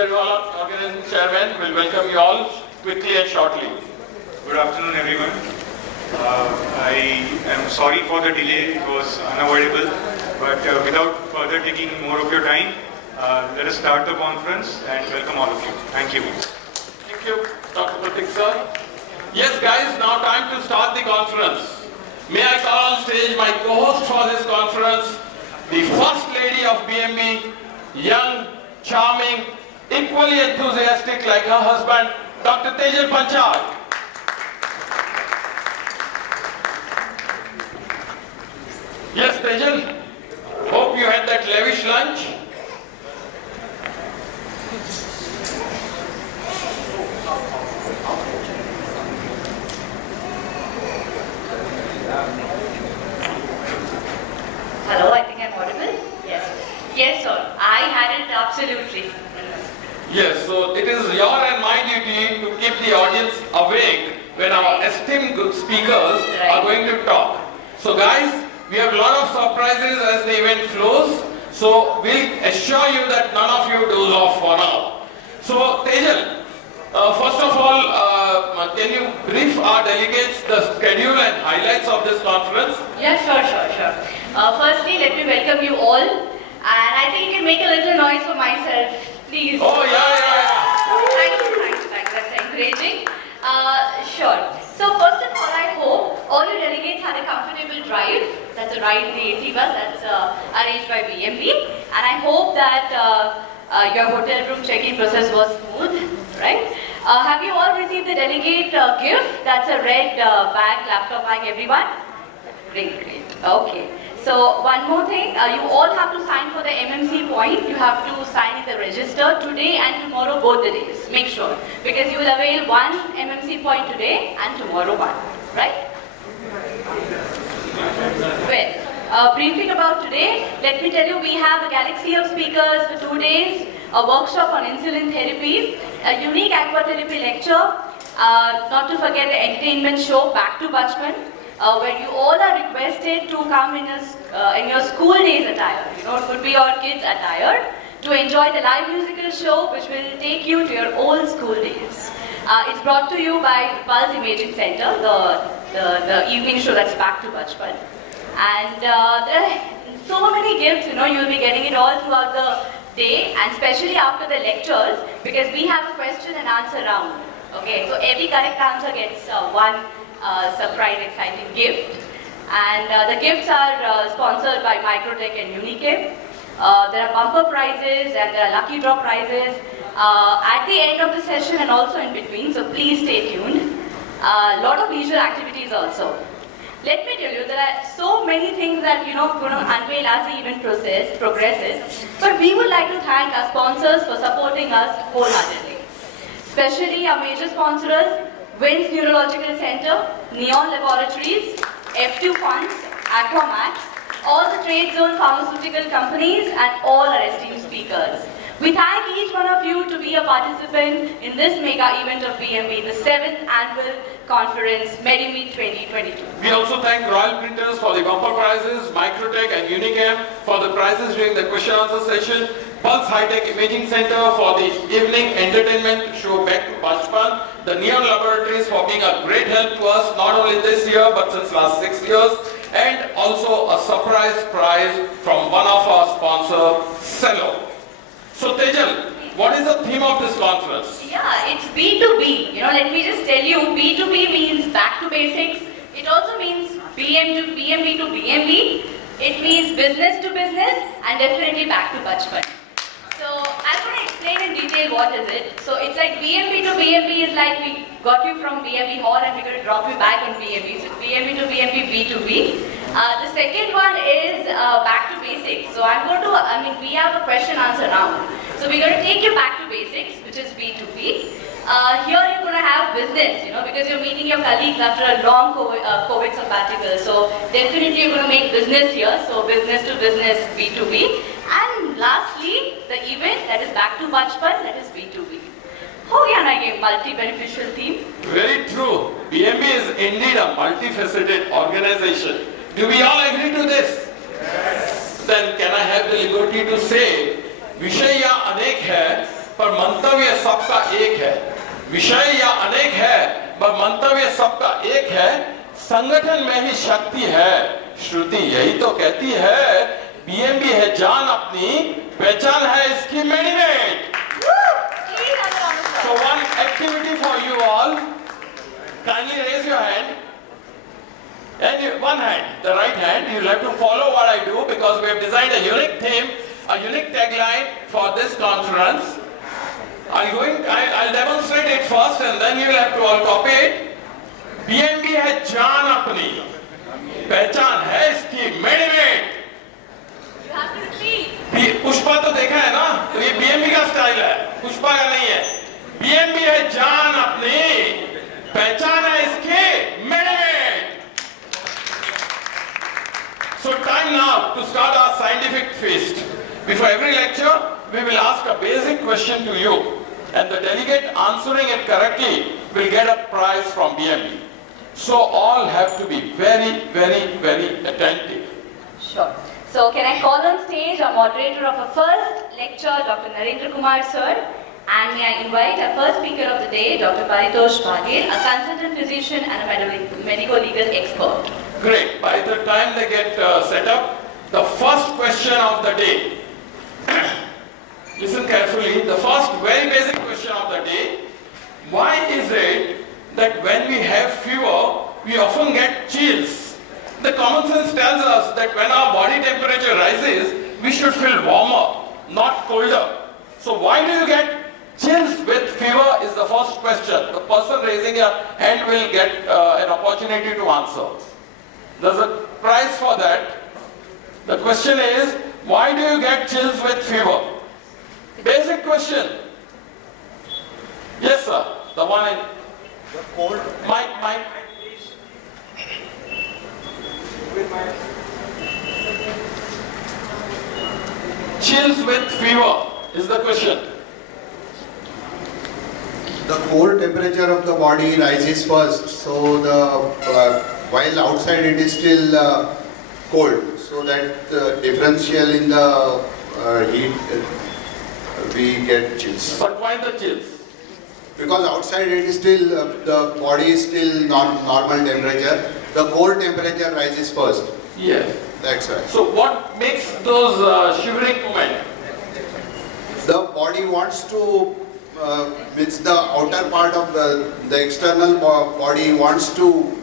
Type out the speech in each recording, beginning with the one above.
Jariwala, organizing chairman, will welcome you all quickly and shortly. Good afternoon, everyone. I am sorry for the delay. It was unavoidable. But without further taking more of your time, let us start the conference and welcome all of you. Thank you. Thank you, Dr. Pratik sir. Yes, guys, now time to start the conference. May I call on stage my co-host for this conference, the First Lady of BMB, young, charming, equally enthusiastic like her husband, Dr. Tejal Panchal. Yes, Tejal, hope you had that lavish lunch. Hello, I think I'm audible? Yes. Yes, sir. I had it absolutely. Yes, so it is your and my duty to keep the audience awake when our esteemed good speakers are going to talk. So guys, we have a lot of surprises as the event flows. So we'll assure you that none of you doze off for now. So Tejal, first of all, can you brief our delegates the schedule and highlights of this conference? Yeah, sure. Firstly, let me welcome you all. And I think you can make a little noise for myself, please. Oh, yeah. Thanks. That's encouraging. Sure. So first of all, I hope all your delegates had a comfortable drive. That's a ride in the AC bus that's arranged by BMB. And I hope that your hotel room check-in process was smooth, right? Have you all received the delegate gift? That's a red laptop bag, everyone? Great. Okay. So one more thing, you all have to sign for the MMC point. You have to sign in the register today and tomorrow, both the days. Make sure, because you will avail one MMC point today and tomorrow one, right? Well, briefing about today, let me tell you, we have a galaxy of speakers for 2 days, a workshop on insulin therapy, a unique aqua therapy lecture, not to forget the entertainment show Back to Bachpan, where you all are requested to come in your school days attire. You know, it could be your kids' attire, to enjoy the live musical show which will take you to your old school days. It's brought to you by the Pulse Imaging Center, the evening show that's Back to Bachpan. And there are so many gifts, you'll be getting it all throughout the day, and especially after the lectures, because we have a question and answer round. Okay, so every correct answer gets one surprise, exciting gift. And the gifts are sponsored by Microtech and Unichem. There are bumper prizes and there are lucky draw prizes at the end of the session and also in between, so please stay tuned. A lot of leisure activities also. Let me tell you, there are so many things that going to unveil as the event progresses, but we would like to thank our sponsors for supporting us wholeheartedly. Especially our major sponsors, Wins Neurological Center, Neon Laboratories, F2 Funds, Aquamax, all the trade zone pharmaceutical companies, and all our esteemed speakers. We thank each one of you to be a participant in this mega event of BMB, the 7th annual conference, MEDIMEET 2022. We also thank Royal Printers for the bumper prizes, Microtech and Unichem for the prizes during the question answer session, Pulse High-Tech Imaging Center for the evening entertainment show Back to Bachpan, the Neon Laboratories for being a great help to us not only this year but since last 6 years, and also a surprise prize from one of our sponsors, Cello. So Tejal, what is the theme of this conference? Yeah, it's B2B. Let me just tell you, B2B means back to basics. It also means BMB to BMB. It means business to business and definitely back to Bachpan. So I'm going to explain in detail what is it. So it's like BMB to BMB is like we got you from BMB hall and we're going to drop you back in BMB. So BMB to BMB, B2B. The second one is back to basics. So we have a question answer round. So we're going to take you back to basics, which is B2B. Here you're going to have business, because you're meeting your colleagues after a long COVID sabbatical. So definitely you're going to make business here. So business to business, B2B. And lastly, the event that is back to Bachpan, that is B2B. Oh yeah, multi-beneficial theme. Very true. BMB is indeed a multifaceted organization. Do we all agree to this? Yes. Then can I have the liberty to say, Vishaya anek hai, पर मंतव्य सबका एक है। विषय या अनेक है पर मंतव्य सबका एक है। संगठन में ही शक्ति है, श्रुति यही तो कहती है। बीएमबी है जान अपनी, पहचान है इसकी मेडिमेट। So one activity for you all. Kindly raise your hand. And one hand, the right hand. You have to follow what I do because we have designed a unique theme, a unique tagline for this conference. I'll demonstrate it first and then you will have to all copy it. BMB है जान अपनी, पहचान है इसकी मेडिमेट। You have to repeat. Pushpa तो देखा है ना, तो ये BMB का स्टाइल है, पुष्पा का नहीं है। BMB है जान अपनी, पहचान है इसकी मेडिमेट। So time now to start our scientific feast. Before every lecture, we will ask a basic question to you, and the delegate answering it correctly will get a prize from BMB. So all have to be very, very, very attentive. Sure. So can I call on stage our moderator of our first lecture, Dr. Narendra Kumar sir, and may I invite our first speaker of the day, Dr. PARITOSH, a consultant physician and a medico-legal expert. Great. By the time they get set up, the first question of the day. Listen carefully. The first very basic question of the day. Why is it that when we have fever, we often get chills? The common sense tells us that when our body temperature rises, we should feel warmer, not colder. So why do you get chills with fever is the first question. The person raising a hand will get an opportunity to answer. There's a prize for that. The question is, why do you get chills with fever? Basic question. Yes, sir. The one in The cold. Mike. Chills with fever is the question. The core temperature of the body rises first, so the while outside it is still cold, so that differential in the heat we get chills. But why the chills? Because outside it is still the body is still normal temperature. The core temperature rises first. Yes. That's why. So what makes those shivering movement? The body wants to, it's the outer part of the external body wants to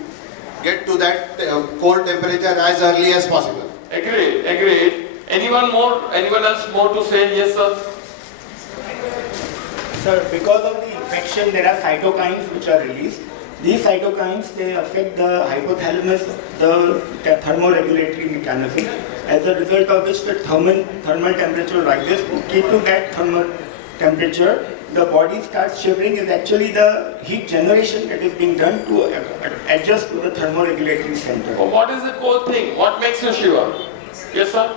get to that core temperature as early as possible. Agreed. Anyone else more to say? Yes, sir. Sir, because of the infection, there are cytokines which are released. These cytokines, they affect the hypothalamus, the thermoregulatory mechanism, as a result of which the thermal temperature rises. To keep to that thermal temperature, the body starts shivering. Is actually the heat generation that is being done to adjust to the thermoregulatory center. Well, what is the core thing? What makes you shiver? Yes, sir?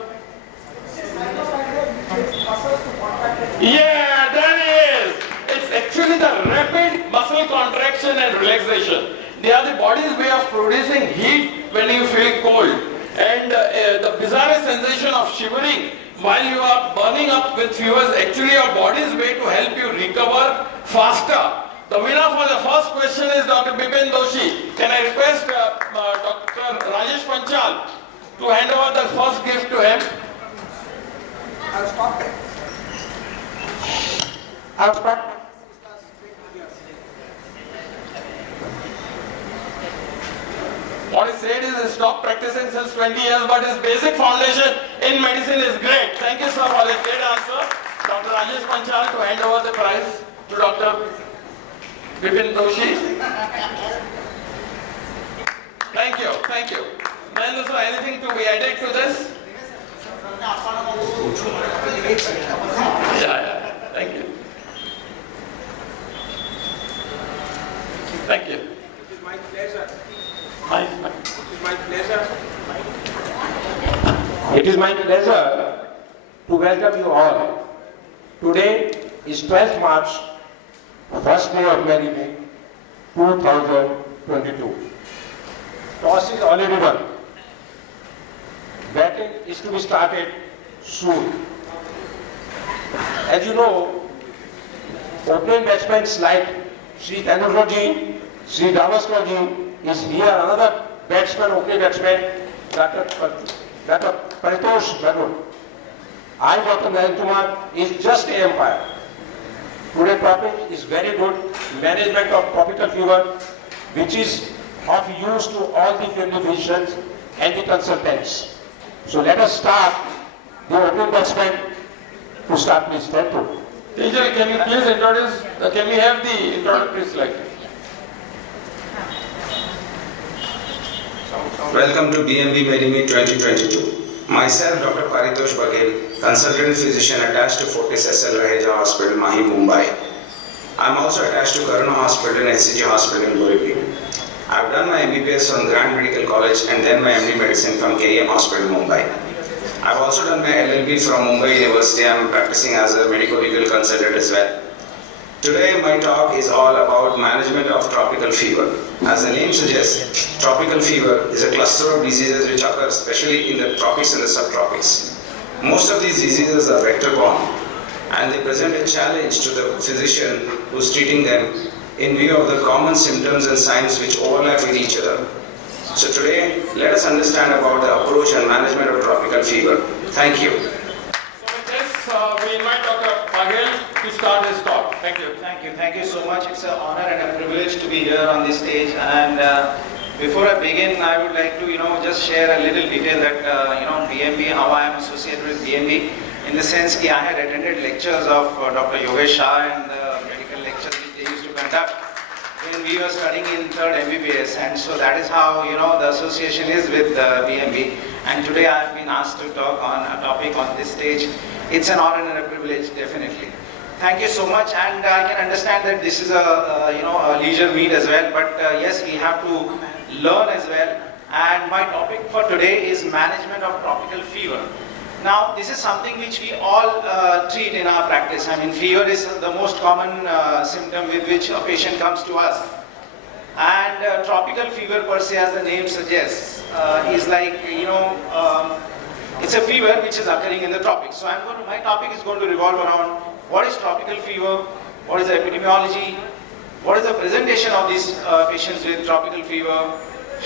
Yeah, that is! It's actually the rapid muscle contraction and relaxation. They are the body's way of producing heat when you feel cold. And the bizarre sensation of shivering while you are burning up with fever is actually your body's way to help you recover faster. The winner for the first question is Dr. Bipin Doshi. Can I request Dr. Rajesh Panchal to hand over the first gift to him? I'll stop. What he said is he stopped practicing since 20 years, but his basic foundation in medicine is great. Thank you, sir, for the great answer. Dr. Rajesh Panchal to hand over the prize to Dr. Bipin Doshi. Thank you. Then, sir, anything to be added to this? Yeah. Thank you. Thank you. It is my pleasure. It is my pleasure to welcome you all. Today is 12th March, first day of MEDIMEET 2022. Toss is already done. Batting is to be started soon. As you know, opening batsmen like Sri Tendulkarji, Sri Gavaskar is here. Another batsman, opening batsman, Dr. Paritosh. I, Dr. Nayan Kumar, is just a umpire. Today's topic is very good, management of tropical fever, which is of use to all the family physicians and the consultants. So let us start the opening batsman to start, please. Thank you. Tejal, can you please introduce, can we have the introductory slide? Welcome to BMB MEDIMEET 2022. Myself, Dr. Paritosh Baghel, consultant physician attached to Fortis SL Raheja Hospital, Mahi, Mumbai. I am also attached to Karuna Hospital and HCG Hospital in Borivali. I have done my MBBS from Grand Medical College and then my MD Medicine from KEM Hospital, Mumbai. I have also done my LLB from Mumbai University. I am practicing as a medico-legal consultant as well. Today my talk is all about management of tropical fever. As the name suggests, tropical fever is a cluster of diseases which occur especially in the tropics and the subtropics. Most of these diseases are vector-borne and they present a challenge to the physician who is treating them in view of the common symptoms and signs which overlap with each other. So today, let us understand about the approach and management of tropical fever. Thank you. So with this, we invite Dr. Baghel to start his talk. Thank you. Thank you so much. It's an honor and a privilege to be here on this stage. And before I begin, I would like to, just share a little detail that, BMB, how I am associated with BMB. In the sense that I had attended lectures of Dr. Yogesh Shah and the medical lectures which they used to conduct when we were studying in 3rd MBBS. And so that is how, the association is with BMB. And today I have been asked to talk on a topic on this stage. It's an honor and a privilege, definitely. Thank you so much, and I can understand that this is a leisure meet as well, but yes, we have to learn as well. And my topic for today is management of tropical fever. Now, this is something which we all treat in our practice. I mean, fever is the most common symptom with which a patient comes to us. And tropical fever per se, as the name suggests, is like, it's a fever which is occurring in the tropics. So my topic is going to revolve around what is tropical fever, what is the epidemiology, what is the presentation of these patients with tropical fever,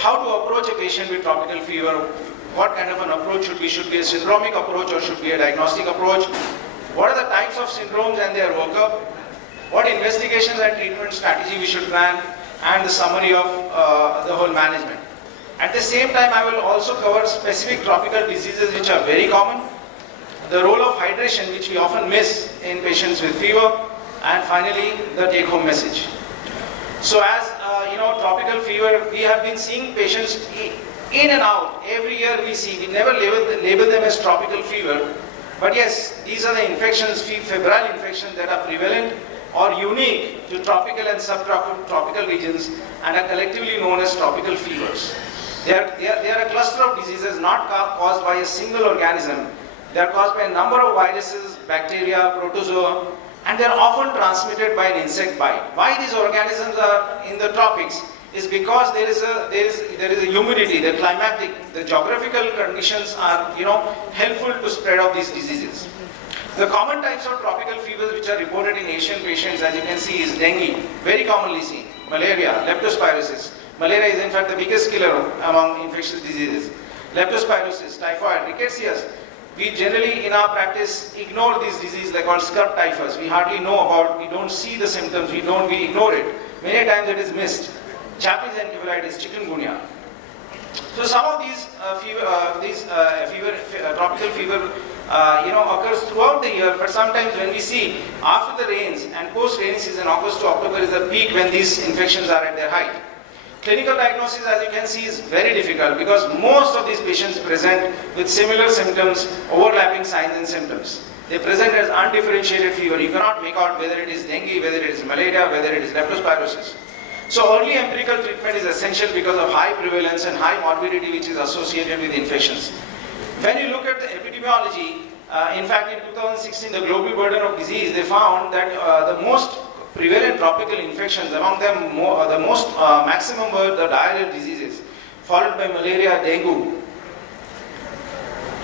how to approach a patient with tropical fever, what kind of an approach should be a syndromic approach or should be a diagnostic approach, what are the types of syndromes and their workup, what investigations and treatment strategy we should plan, and the summary of the whole management. At the same time, I will also cover specific tropical diseases which are very common, the role of hydration which we often miss in patients with fever, and finally the take-home message. So as tropical fever, we have been seeing patients in and out. Every year we never label them as tropical fever, but yes, these are the infections, febrile infections that are prevalent or unique to tropical and subtropical regions and are collectively known as tropical fevers. They are a cluster of diseases not caused by a single organism. They are caused by a number of viruses, bacteria, protozoa, and they are often transmitted by an insect bite. Why these organisms are in the tropics is because there is a humidity, the climatic, the geographical conditions are helpful to spread of these diseases. The common types of tropical fevers which are reported in Asian patients, as you can see, is dengue, very commonly seen, malaria, leptospirosis. Malaria is in fact the biggest killer among infectious diseases. Leptospirosis, typhoid, rickettsias. We generally in our practice ignore these diseases. They're called scrub typhus. We hardly know about, we don't see the symptoms, we ignore it. Many times it is missed. Japanese encephalitis, chikungunya. So some of these tropical fever occurs throughout the year, but sometimes when we see after the rains and post rainy season, August to October is the peak when these infections are at their height. Clinical diagnosis, as you can see, is very difficult because most of these patients present with similar symptoms, overlapping signs and symptoms. They present as undifferentiated fever. You cannot make out whether it is dengue, whether it is malaria, whether it is leptospirosis. So early empirical treatment is essential because of high prevalence and high morbidity which is associated with infections. When you look at the epidemiology, in fact in 2016 the global burden of disease, they found that the most prevalent tropical infections, among them the most maximum were the diarrheal diseases, followed by malaria, dengue.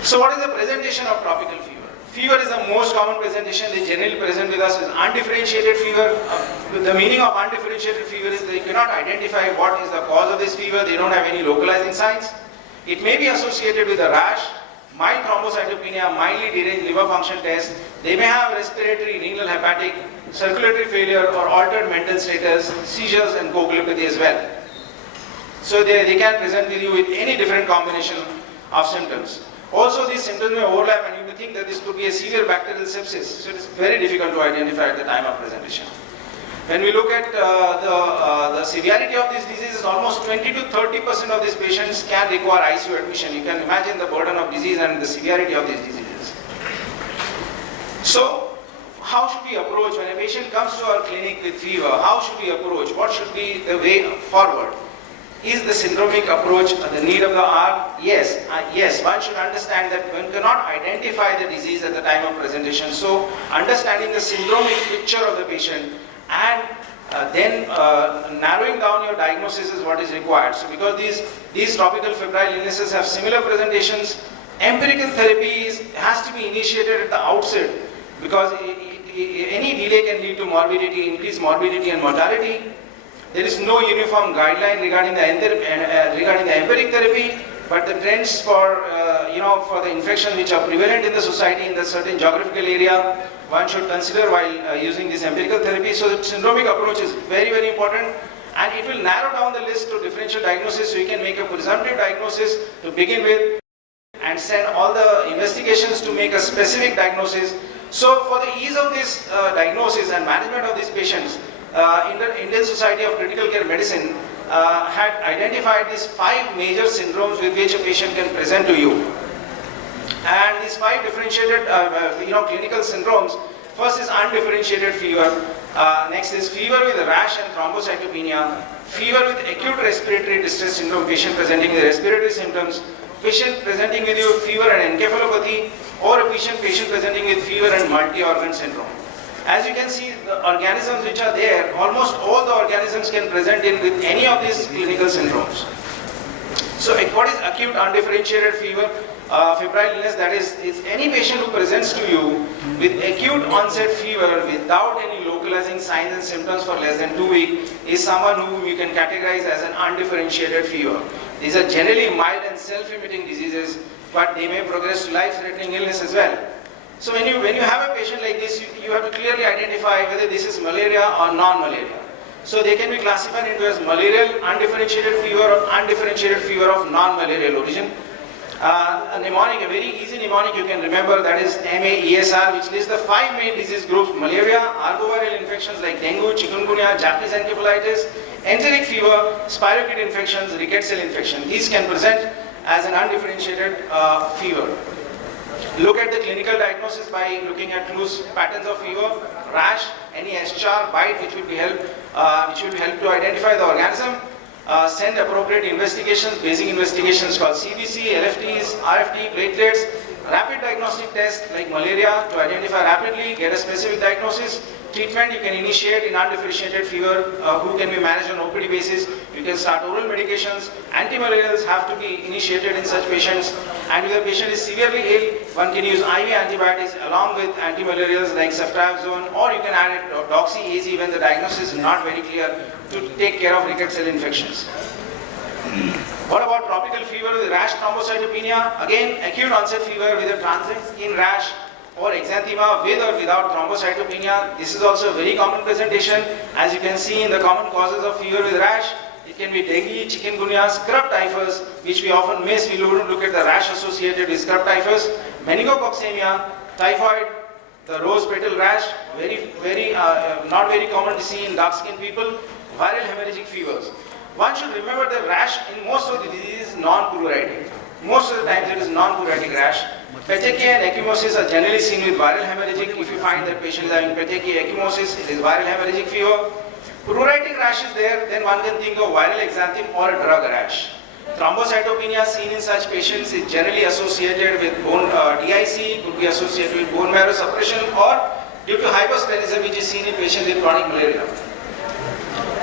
So what is the presentation of tropical fever? Fever is the most common presentation. They generally present with us is undifferentiated fever. The meaning of undifferentiated fever is they cannot identify what is the cause of this fever. They don't have any localizing signs. It may be associated with a rash, mild thrombocytopenia, mildly deranged liver function test. They may have respiratory, renal, hepatic, circulatory failure or altered mental status, seizures and coagulopathy as well. So they can present with you with any different combination of symptoms. Also, these symptoms may overlap and you may think that this could be a severe bacterial sepsis. So it is very difficult to identify at the time of presentation. When we look at the severity of these diseases, almost 20 to 30% of these patients can require ICU admission. You can imagine the burden of disease and the severity of these diseases. So, how should we approach when a patient comes to our clinic with fever? How should we approach? What should be the way forward? Is the syndromic approach the need of the hour? Yes. Yes, one should understand that one cannot identify the disease at the time of presentation. So, understanding the syndromic picture of the patient and then narrowing down your diagnosis is what is required. So, because these tropical febrile illnesses have similar presentations, empirical therapy has to be initiated at the outset because any delay can lead to morbidity, increased morbidity and mortality. There is no uniform guideline regarding the empiric therapy, but the trends for for the infections which are prevalent in the society in the certain geographical area, one should consider while using this empirical therapy. So the syndromic approach is very, very important, and it will narrow down the list to differential diagnosis, so you can make a presumptive diagnosis to begin with and send all the investigations to make a specific diagnosis. So for the ease of this diagnosis and management of these patients, the Indian Society of Critical Care Medicine had identified these 5 major syndromes with which a patient can present to you. And these 5 differentiated clinical syndromes, first is undifferentiated fever, next is fever with rash and thrombocytopenia, fever with acute respiratory distress syndrome, patient presenting with respiratory symptoms, patient presenting with you fever and encephalopathy, or a patient presenting with fever and multi-organ syndrome. As you can see, the organisms which are there, almost all the organisms can present in with any of these clinical syndromes. So what is acute undifferentiated fever? Febrile illness, that is any patient who presents to you with acute onset fever without any localizing signs and symptoms for less than 2 weeks is someone who you can categorize as an undifferentiated fever. These are generally mild and self-limiting diseases, but they may progress to life-threatening illness as well. So when you have a patient like this, you have to clearly identify whether this is malaria or non-malaria. So they can be classified into as malarial undifferentiated fever or undifferentiated fever of non-malarial origin. A mnemonic, a very easy mnemonic you can remember, that is MAESR, which lists the 5 main disease groups: malaria, arboviral infections like dengue, chikungunya, Japanese encephalitis, enteric fever, spirochete infections, ricket cell infection. These can present as an undifferentiated fever. Look at the clinical diagnosis by looking at clues, patterns of fever, rash, any eschar, bite, which will help to identify the organism. Send appropriate investigations, basic investigations called CBC, LFTs, RFT, platelets, rapid diagnostic tests like malaria to identify rapidly, get a specific diagnosis. Treatment you can initiate in undifferentiated fever, who can be managed on OPD basis. You can start oral medications. Antimalarials have to be initiated in such patients. And if the patient is severely ill, one can use IV antibiotics along with antimalarials like ceftriaxone, or you can add it doxy-AZ when the diagnosis is not very clear to take care of ricket cell infections. What about tropical fever with rash thrombocytopenia? Again, acute onset fever with a transient skin rash or exanthema with or without thrombocytopenia. This is also a very common presentation. As you can see in the common causes of fever with rash, it can be dengue, chikungunya, scrub typhus, which we often miss. We look at the rash associated with scrub typhus, meningococcemia, typhoid, the rose petal rash, not very common to see in dark-skinned people, viral hemorrhagic fevers. One should remember that rash in most of the diseases is non-pruritic. Most of the times it is non-pruritic rash. Petechiae and ecchymosis are generally seen with viral hemorrhagic. If you find that patient is having petechiae, ecchymosis, it is viral hemorrhagic fever. Pruritic rash is there, then one can think of viral exanthem or a drug rash. Thrombocytopenia seen in such patients is generally associated with bone DIC, could be associated with bone marrow suppression, or due to hypersplenism, which is seen in patients with chronic malaria.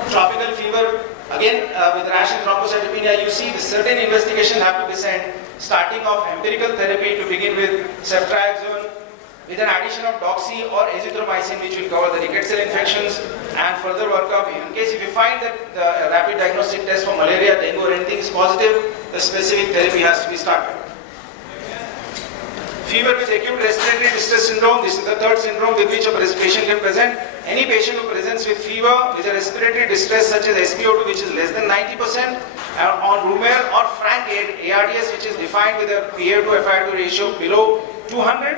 Tropical fever, again with rash and thrombocytopenia, you see the certain investigations have to be sent, starting off empirical therapy to begin with ceftriaxone, with an addition of doxy or azithromycin, which will cover the rickettsial infections, and further workup. In case if you find that the rapid diagnostic test for malaria, dengue or anything is positive, the specific therapy has to be started. Fever with acute respiratory distress syndrome, this is the third syndrome with which a patient can present. Any patient who presents with fever with a respiratory distress such as SpO2 which is less than 90%, on Rumer or frank ARDS which is defined with a PA to FiO2 ratio below 200,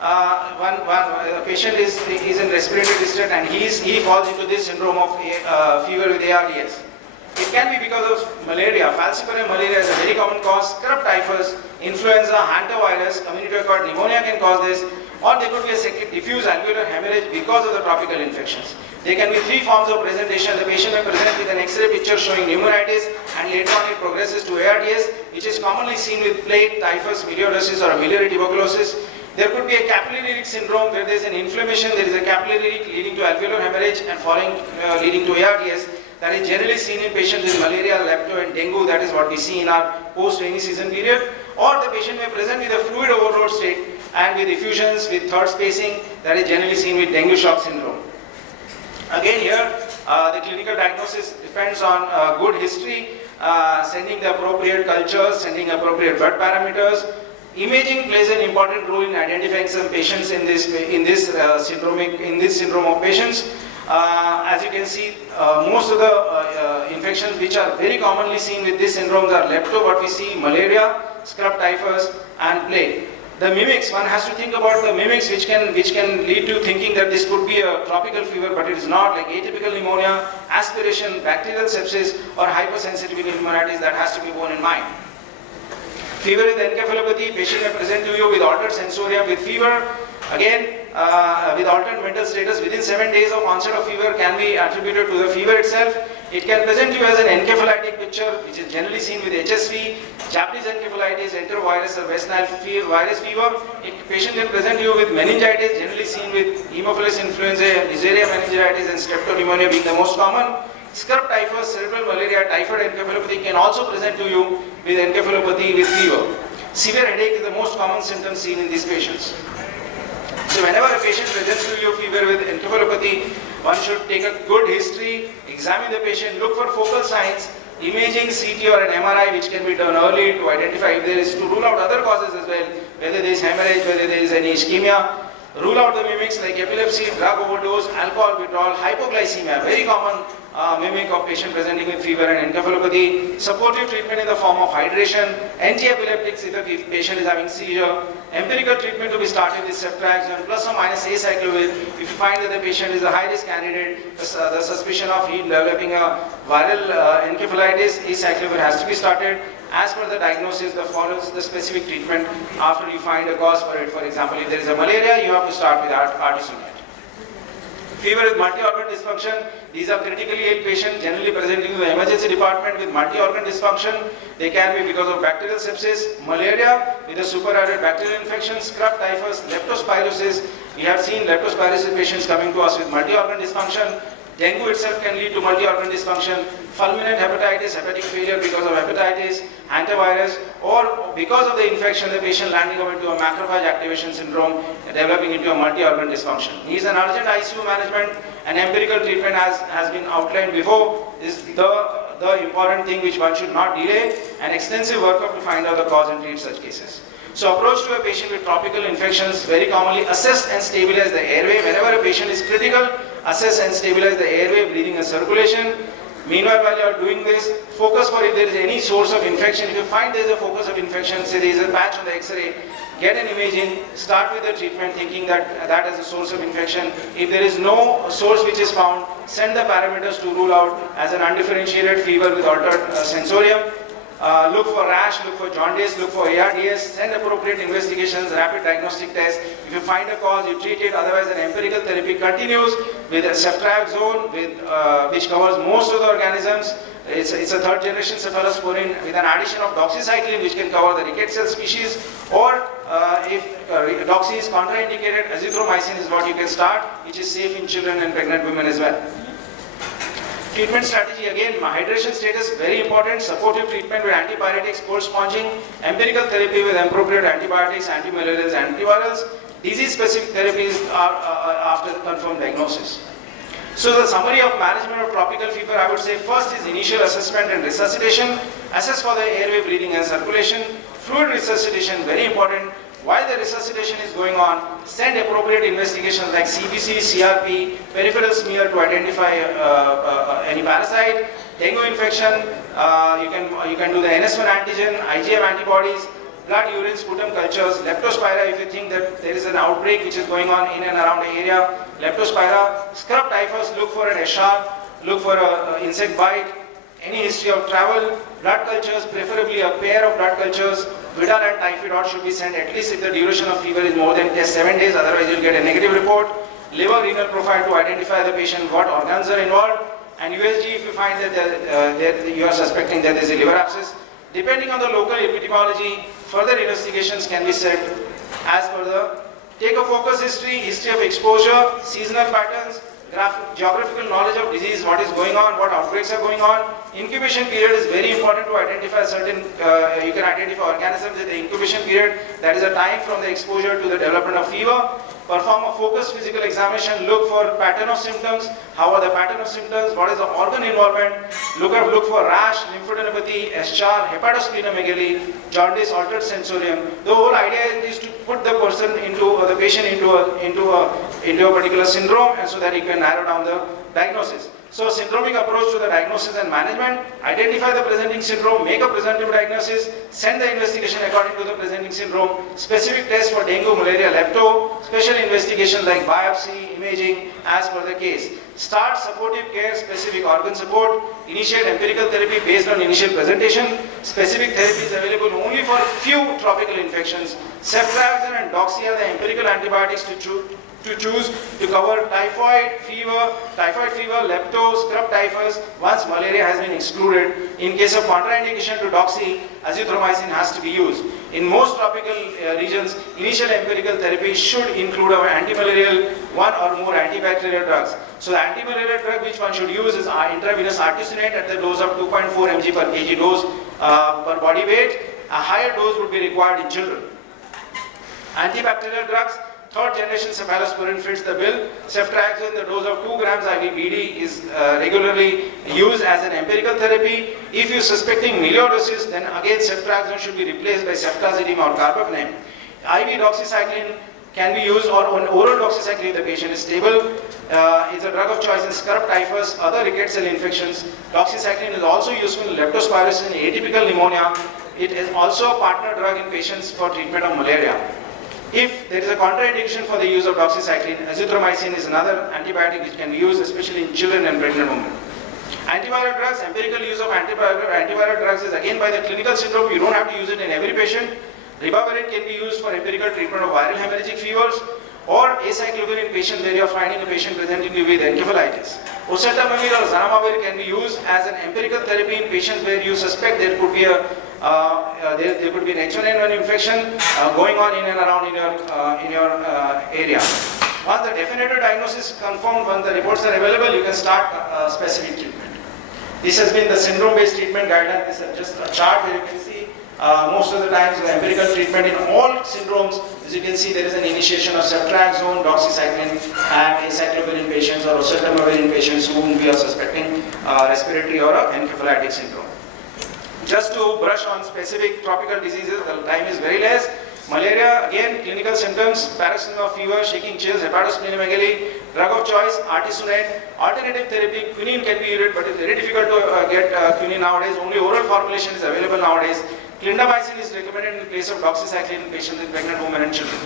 a patient is in respiratory distress and he falls into this syndrome of fever with ARDS. It can be because of malaria. Falciparum malaria is a very common cause. Scrub typhus, influenza, hantavirus, community-acquired pneumonia can cause this, or there could be a diffuse alveolar hemorrhage because of the tropical infections. There can be three forms of presentation. The patient may present with an X-ray picture showing pneumonitis, and later on it progresses to ARDS, which is commonly seen with plague, typhus, melioidosis, or biliary tuberculosis. There could be a capillary leak syndrome where there is an inflammation, there is a capillary leak leading to alveolar hemorrhage and leading to ARDS. That is generally seen in patients with malaria, lepto and dengue. That is what we see in our post-rainy season period. Or the patient may present with a fluid overload state and with effusions, with third spacing. That is generally seen with dengue shock syndrome. Again here, the clinical diagnosis depends on good history, sending the appropriate cultures, sending appropriate blood parameters. Imaging plays an important role in identifying some patients in this syndrome of patients. As you can see, most of the infections which are very commonly seen with this syndrome are lepto, what we see, malaria, scrub typhus and plague. The mimics, one has to think about the mimics which can lead to thinking that this could be a tropical fever, but it is not, like atypical pneumonia, aspiration, bacterial sepsis or hypersensitivity pneumonitis. That has to be borne in mind. Fever with encephalopathy, patient may present to you with altered sensorium with fever. Again, with altered mental status within 7 days of onset of fever can be attributed to the fever itself. It can present you as an encephalitic picture, which is generally seen with HSV, Japanese encephalitis, enterovirus or West Nile virus fever. A patient can present you with meningitis, generally seen with Haemophilus influenzae, Neisseria meningitis and streptopneumonia being the most common. Scrub typhus, cerebral malaria, typhoid encephalopathy can also present to you with encephalopathy with fever. Severe headache is the most common symptom seen in these patients. So whenever a patient presents to you fever with encephalopathy, one should take a good history, examine the patient, look for focal signs, imaging, CT or an MRI which can be done early to identify if there is, to rule out other causes as well, whether there is hemorrhage, whether there is any ischemia. Rule out the mimics like epilepsy, drug overdose, alcohol withdrawal, hypoglycemia, very common mimic of patient presenting with fever and encephalopathy. Supportive treatment in the form of hydration, anti-epileptics if the patient is having seizure. Empirical treatment to be started with ceftriaxone plus or minus acyclovir. If you find that the patient is a high-risk candidate, the suspicion of he developing a viral encephalitis, acyclovir has to be started. As per the diagnosis, that follows the specific treatment after you find a cause for it. For example, if there is a malaria, you have to start with artesunate. Fever with multi-organ dysfunction, these are critically ill patients generally presenting to the emergency department with multi-organ dysfunction. They can be because of bacterial sepsis, malaria with a superadded bacterial infection, scrub typhus, leptospirosis. We have seen leptospirosis patients coming to us with multi-organ dysfunction. Dengue itself can lead to multi-organ dysfunction, fulminant hepatitis, hepatic failure because of hepatitis, hantavirus, or because of the infection, the patient landing up into a macrophage activation syndrome, developing into a multi-organ dysfunction. Needs an urgent ICU management, and empirical treatment has been outlined before. Is the important thing which one should not delay, and extensive workup to find out the cause and treat such cases. So approach to a patient with tropical infections, very commonly assess and stabilize the airway. Whenever a patient is critical, assess and stabilize the airway, breathing and circulation. Meanwhile, while you are doing this, focus for if there is any source of infection. If you find there is a focus of infection, say there is a patch on the X-ray, get an imaging, start with the treatment thinking that that is a source of infection. If there is no source which is found, send the parameters to rule out as an undifferentiated fever with altered sensorium. Look for rash, look for jaundice, look for ARDS, send appropriate investigations, rapid diagnostic tests. If you find a cause, you treat it, otherwise an empirical therapy continues with a ceftriaxone, which covers most of the organisms. It's a third generation cephalosporin with an addition of doxycycline which can cover the rickettsial species, or if doxy is contraindicated, azithromycin is what you can start, which is safe in children and pregnant women as well. Treatment strategy, again, hydration status, very important. Supportive treatment with antipyretics, cold sponging, empirical therapy with appropriate antibiotics, antimalarials, antivirals. Disease-specific therapies are after confirmed diagnosis. So the summary of management of tropical fever, I would say first is initial assessment and resuscitation. Assess for the airway, breathing and circulation. Fluid resuscitation, very important. While the resuscitation is going on, send appropriate investigations like CBC, CRP, peripheral smear to identify any parasite. Dengue infection, you can do the NS1 antigen, IgM antibodies, blood, urine, sputum cultures, leptospira if you think that there is an outbreak which is going on in and around the area. Leptospira, scrub typhus, look for an SR, look for an insect bite, any history of travel, blood cultures, preferably a pair of blood cultures. Vidal and typhoid should be sent at least if the duration of fever is more than 7 days, otherwise you'll get a negative report. Liver renal profile to identify the patient, what organs are involved, and USG if you find that you are suspecting that there is a liver abscess. Depending on the local epidemiology, further investigations can be set as per the take a focus history, history of exposure, seasonal patterns, geographical knowledge of disease, what is going on, what outbreaks are going on. Incubation period is very important to identify certain, you can identify organisms in the incubation period, that is a time from the exposure to the development of fever. Perform a focused physical examination, look for pattern of symptoms, how are the pattern of symptoms, what is the organ involvement, look for rash, lymphadenopathy, eschar, hepatosplenomegaly, jaundice, altered sensorium. The whole idea is to put the patient into a particular syndrome, and so that you can narrow down the diagnosis. So syndromic approach to the diagnosis and management, identify the presenting syndrome, make a presumptive diagnosis, send the investigation according to the presenting syndrome, specific tests for dengue, malaria, lepto, special investigations like biopsy, imaging as per the case. Start supportive care, specific organ support, initiate empirical therapy based on initial presentation, specific therapies available only for few tropical infections. Ceftriaxone and doxy are the empirical antibiotics to choose to cover typhoid fever, lepto, scrub typhus once malaria has been excluded. In case of contraindication to doxy, azithromycin has to be used. In most tropical regions, initial empirical therapy should include an antimalarial, one or more antibacterial drugs. So the antimalarial drug which one should use is intravenous artesunate at the dose of 2.4 mg per kg dose per body weight. A higher dose would be required in children. Antibacterial drugs, third generation cephalosporin fits the bill. Ceftriaxone, the dose of 2 grams IV/BD is regularly used as an empirical therapy. If you're suspecting melioidosis, then again ceftriaxone should be replaced by ceftazidime or carbapenem. IV doxycycline can be used, or oral doxycycline if the patient is stable. It's a drug of choice in scrub typhus, other rickets cell infections. Doxycycline is also useful in leptospirosis and atypical pneumonia. It is also a partner drug in patients for treatment of malaria. If there is a contraindication for the use of doxycycline, azithromycin is another antibiotic which can be used especially in children and pregnant women. Antiviral drugs, empirical use of antiviral drugs is again by the clinical syndrome. You don't have to use it in every patient. Ribavirin can be used for empirical treatment of viral hemorrhagic fevers, or acyclovir in patients where you are finding a patient presenting with encephalitis. Oseltamivir or zanamivir can be used as an empirical therapy in patients where you suspect there could be an H1N1 infection going on in and around in your area. Once the definitive diagnosis is confirmed, once the reports are available, you can start specific treatment. This has been the syndrome-based treatment guideline. This is just a chart where you can see most of the times the empirical treatment in all syndromes. As you can see, there is an initiation of ceftriaxone, doxycycline, and acyclovir in patients, or oseltamivir in patients whom we are suspecting respiratory or encephalitic syndrome. Just to brush on specific tropical diseases, the time is very less. Malaria, again, clinical symptoms, paroxysmal fever, shaking chills, hepatosplenomegaly, drug of choice, artesunate, alternative therapy, quinine can be used, but it's very difficult to get quinine nowadays. Only oral formulation is available nowadays. Clindamycin is recommended in place of doxycycline in patients with pregnant women and children.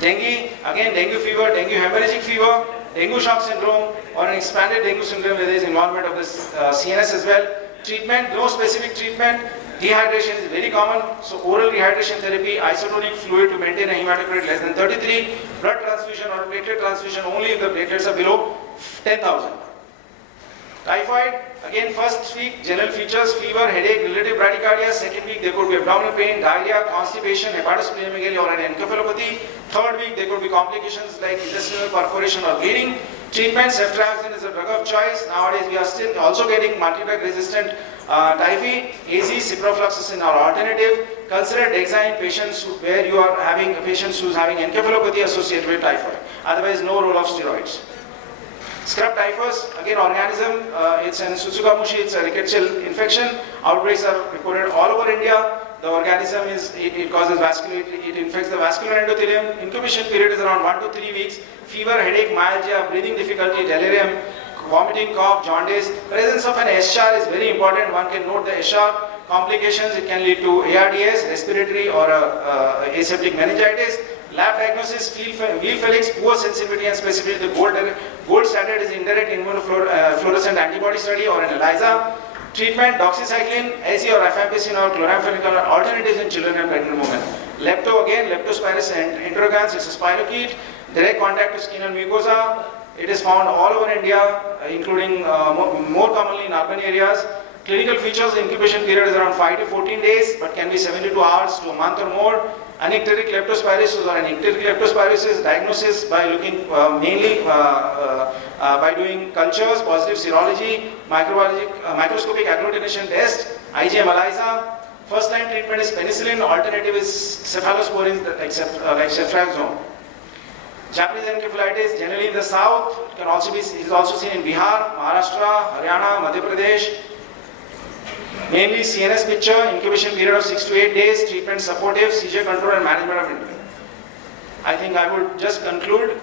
Dengue, again, dengue fever, dengue hemorrhagic fever, dengue shock syndrome, or an expanded dengue syndrome where there is involvement of the CNS as well. Treatment, no specific treatment. Dehydration is very common, so oral dehydration therapy, isotonic fluid to maintain a hematocrit less than 33, blood transfusion or platelet transfusion only if the platelets are below 10,000. Typhoid, again first week general features, fever, headache, relative bradycardia. Second week there could be abdominal pain, diarrhea, constipation, hepatosplenomegaly or an encephalopathy. Third week there could be complications like intestinal perforation or bleeding. Treatment, ceftriaxone is a drug of choice. Nowadays we are still also getting multi-drug resistant typhi, AZ, ciprofloxacin are alternative. Consider DEXA in patients where you are having patients who is having encephalopathy associated with typhoid. Otherwise no role of steroids. Scrub typhus, again organism, it's an Tsutsugamushi, it's a rickettsial infection. Outbreaks are reported all over India. The organism it causes vascular, it infects the vascular endothelium. Incubation period is around 1 to 3 weeks. Fever, headache, myalgia, breathing difficulty, delirium, vomiting, cough, jaundice. Presence of an SR is very important. One can note the SR. Complications, it can lead to ARDS, respiratory or aseptic meningitis. Lab diagnosis, wheel felix, poor sensitivity and specificity. The gold standard is indirect immunofluorescent antibody study or an ELISA. Treatment, doxycycline, AZ or rifampicin or chloramphenicol are alternatives in children and pregnant women. Lepto again, leptospirus interrogans, it's a spirochete. Direct contact to skin and mucosa. It is found all over India, including more commonly in urban areas. Clinical features, incubation period is around 5 to 14 days, but can be 72 hours to a month or more. Anicteric leptospirosis or an icteric leptospirosis diagnosis by looking mainly by doing cultures, positive serology, microscopic agglutination test, IgM ELISA. First line treatment is penicillin, alternative is cephalosporins like ceftriaxone. Japanese encephalitis generally in the south can also is also seen in Bihar, Maharashtra, Haryana, Madhya Pradesh. Mainly CNS picture, incubation period of 6 to 8 days, treatment supportive, seizure control and management of intervention. I think I would just conclude.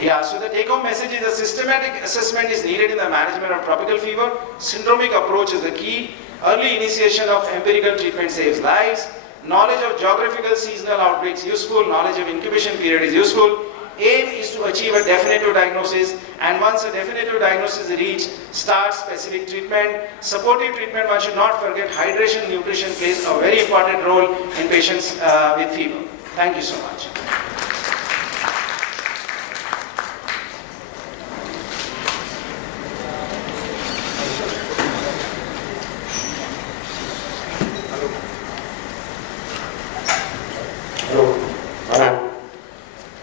Yeah, so the take-home message is a systematic assessment is needed in the management of tropical fever. Syndromic approach is the key. Early initiation of empirical treatment saves lives. Knowledge of geographical seasonal outbreaks useful. Knowledge of incubation period is useful. Aim is to achieve a definitive diagnosis, and once a definitive diagnosis is reached, start specific treatment. Supportive treatment, one should not forget hydration, nutrition plays a very important role in patients with fever. Thank you so much.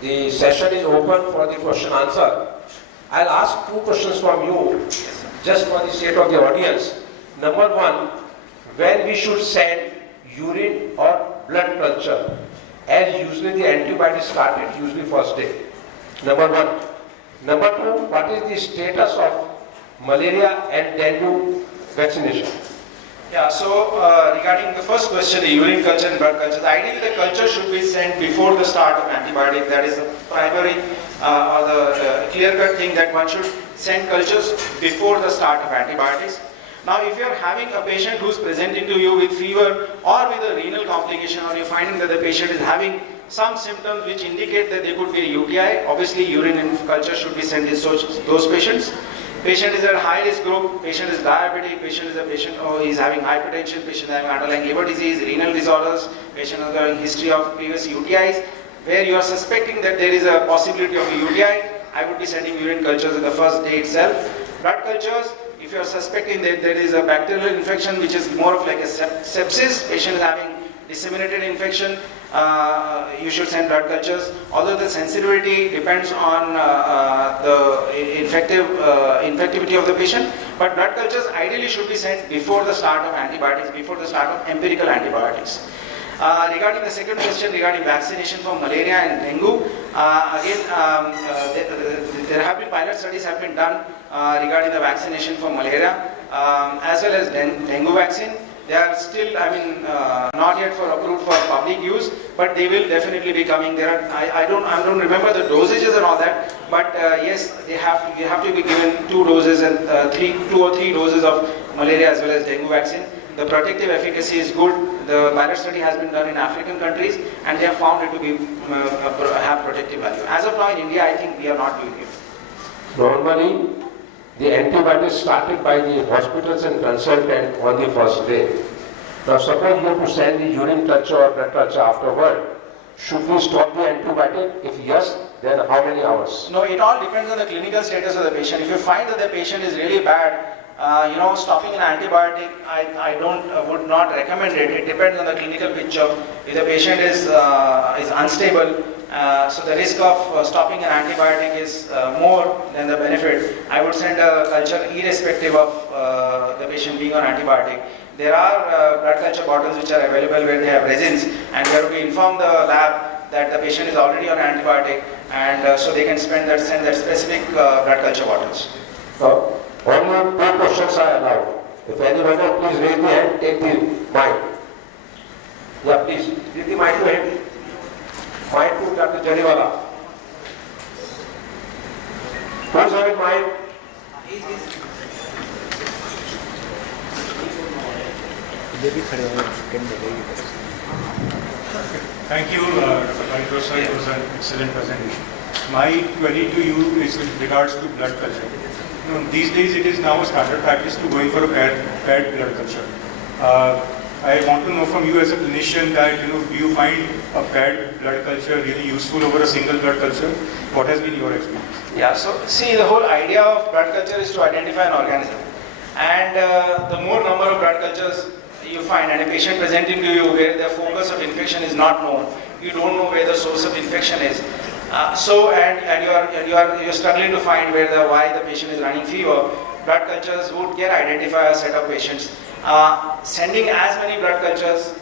The session is open for the question answer. I'll ask 2 questions from you, just for the sake of the audience. Number 1, when we should send urine or blood culture, as usually the antibiotics started, usually first day. Number 1. Number 2, what is the status of malaria and dengue vaccination? Yeah, so regarding the first question, the urine culture and blood culture, ideally the culture should be sent before the start of antibiotic. That is the primary or the clear-cut thing, that one should send cultures before the start of antibiotics. Now, if you are having a patient who is presenting to you with fever or with a renal complication, or you're finding that the patient is having some symptoms which indicate that there could be a UTI, obviously urine and culture should be sent in those patients. Patient is at high risk group, patient is diabetic, patient is a patient who is having hypertension, patient having underlying liver disease, renal disorders, patient has got a history of previous UTIs, where you are suspecting that there is a possibility of a UTI, I would be sending urine cultures in the first day itself. Blood cultures, if you are suspecting that there is a bacterial infection which is more of like a sepsis, patient is having disseminated infection, you should send blood cultures. Although the sensitivity depends on the infectivity of the patient, but blood cultures ideally should be sent before the start of antibiotics, before the start of empirical antibiotics. Regarding the second question regarding vaccination for malaria and dengue, there have been pilot studies have been done regarding the vaccination for malaria as well as dengue vaccine. They are still, not yet approved for public use, but they will definitely be coming. I don't remember the dosages and all that, but yes, you have to be given 2 doses and 2 or 3 doses of malaria as well as dengue vaccine. The protective efficacy is good. The pilot study has been done in African countries, and they have found it to be have protective value. As of now in India, I think we are not doing it. Normally, the antibiotics started by the hospitals and consultant on the first day. Now suppose you have to send the urine culture or blood culture afterward. should we stop the antibiotic? If yes, then how many hours? No, it all depends on the clinical status of the patient. If you find that the patient is really bad, stopping an antibiotic, I would not recommend it. It depends on the clinical picture. If the patient is unstable, so the risk of stopping an antibiotic is more than the benefit. I would send a culture irrespective of the patient being on antibiotic. There are blood culture bottles which are available where they have resins, and we have to inform the lab that the patient is already on antibiotic, and so they can send that specific blood culture bottles. So, only 2 questions are allowed. If anyone else, please raise the hand, take the mic. Yeah, please, give the mic to him. Mic to Dr. Jariwala. Who's having mic? Thank you, Dr. Paritosh sir. It was an excellent presentation. My query to you is with regards to blood culture. These days it is now a standard practice to going for a paired blood culture. I want to know from you as a clinician that, do you find a paired blood culture really useful over a single blood culture? What has been your experience? Yeah, so see, the whole idea of blood culture is to identify an organism. And the more number of blood cultures you find, and a patient presenting to you where the focus of infection is not known, you don't know where the source of infection is. You're struggling to find why the patient is running fever. Blood cultures would get identify a set of patients. Sending as many blood cultures,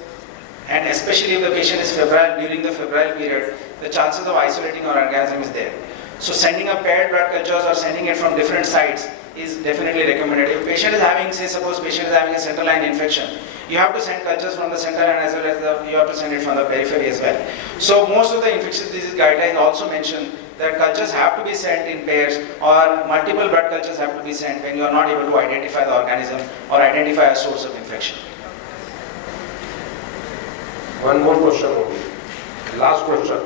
and especially if the patient is febrile during the febrile period, the chances of isolating our organism is there. So sending a paired blood cultures or sending it from different sites is definitely recommended. If patient is having, suppose patient is having a central line infection, you have to send cultures from the center line as well as you have to send it from the periphery as well. So most of the infectious disease guidelines also mention that cultures have to be sent in pairs, or multiple blood cultures have to be sent when you are not able to identify the organism or identify a source of infection. One more question only. Last question.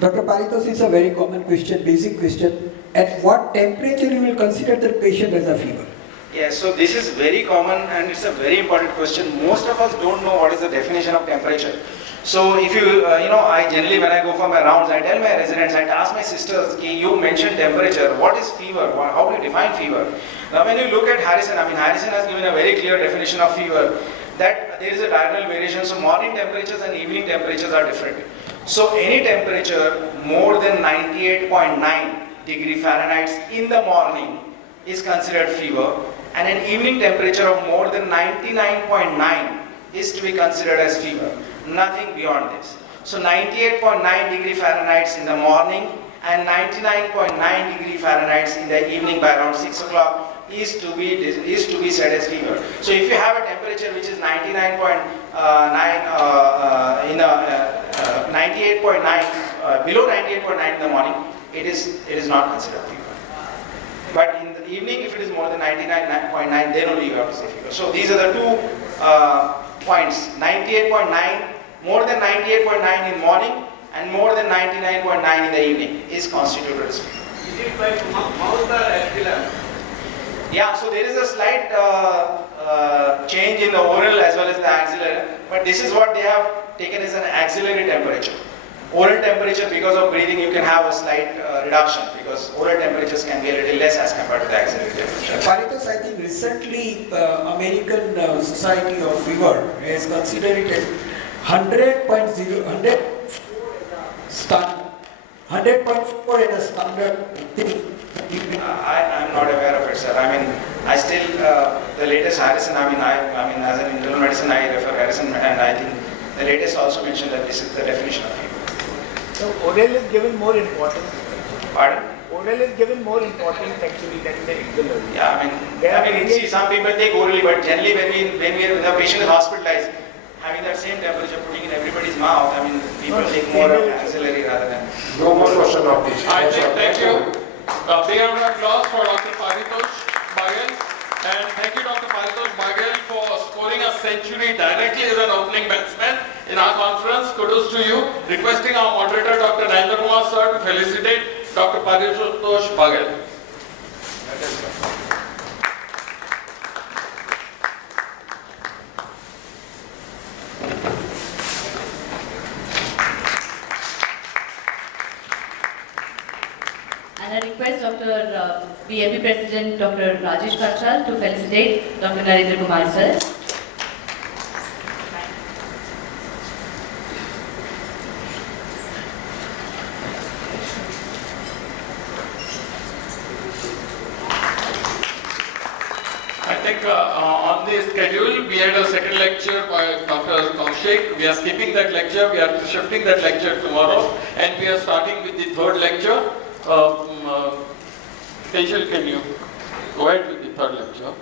Dr. Paritosh, is a very common question, basic question. At what temperature you will consider the patient as a fever? Yes, so this is very common and it's a very important question. Most of us don't know what is the definition of temperature. So if I generally when I go for my rounds, I tell my residents, I ask my sisters, you mentioned temperature, what is fever? How do you define fever? Now when you look at Harrison, Harrison has given a very clear definition of fever, that there is a diurnal variation, so morning temperatures and evening temperatures are different. So any temperature more than 98.9 degree Fahrenheit in the morning is considered fever, and an evening temperature of more than 99.9 is to be considered as fever. Nothing beyond this. So 98.9 degree Fahrenheit in the morning and 99.9 degree Fahrenheit in the evening by around 6 o'clock is to be said as fever. So if you have a temperature which is 98.9 below 98.9 in the morning, it is not considered fever. But in the evening, if it is more than 99.9, then only you have to say fever. So these are the two points: 98.9, more than 98.9 in morning, and more than 99.9 in the evening is constituted as fever. Is it like mouth or axilla? Yeah, so there is a slight change in the oral as well as the axillary, but this is what they have taken as an axillary temperature. Oral temperature, because of breathing, you can have a slight reduction, because oral temperatures can be a little less as compared to the axillary temperature. Paritosh, I think recently American Society of Fever has considered it as 100.4 in a standard thing. I'm not aware of it, sir. I still, the latest Harrison, as an internal medicine, I refer Harrison, and I think the latest also mentioned that this is the definition of fever. So oral is given more importance. Pardon? Oral is given more importance actually than the axillary. Yeah, see, some people take orally, but generally when the patient is hospitalized, having that same temperature putting in everybody's mouth, people take more of axillary rather than. No more question of this. I think, thank you. Big round of applause for Dr. Paritosh Baghel, and thank you Dr. Paritosh Baghel for scoring a century directly as an opening batsman in our conference. Kudos to you. Requesting our moderator, Dr. Narendra Kumar sir, to felicitate Dr. Paritosh Baghel. And I request Dr. BMB President Dr. Rajesh Panchal to felicitate Dr. Narendra Kumar sir. I think on the schedule we had a second lecture by Dr. Kaushik. We are skipping that lecture. We are shifting that lecture tomorrow, and we are starting with the third lecture. Tejal, can you go ahead with the third lecture?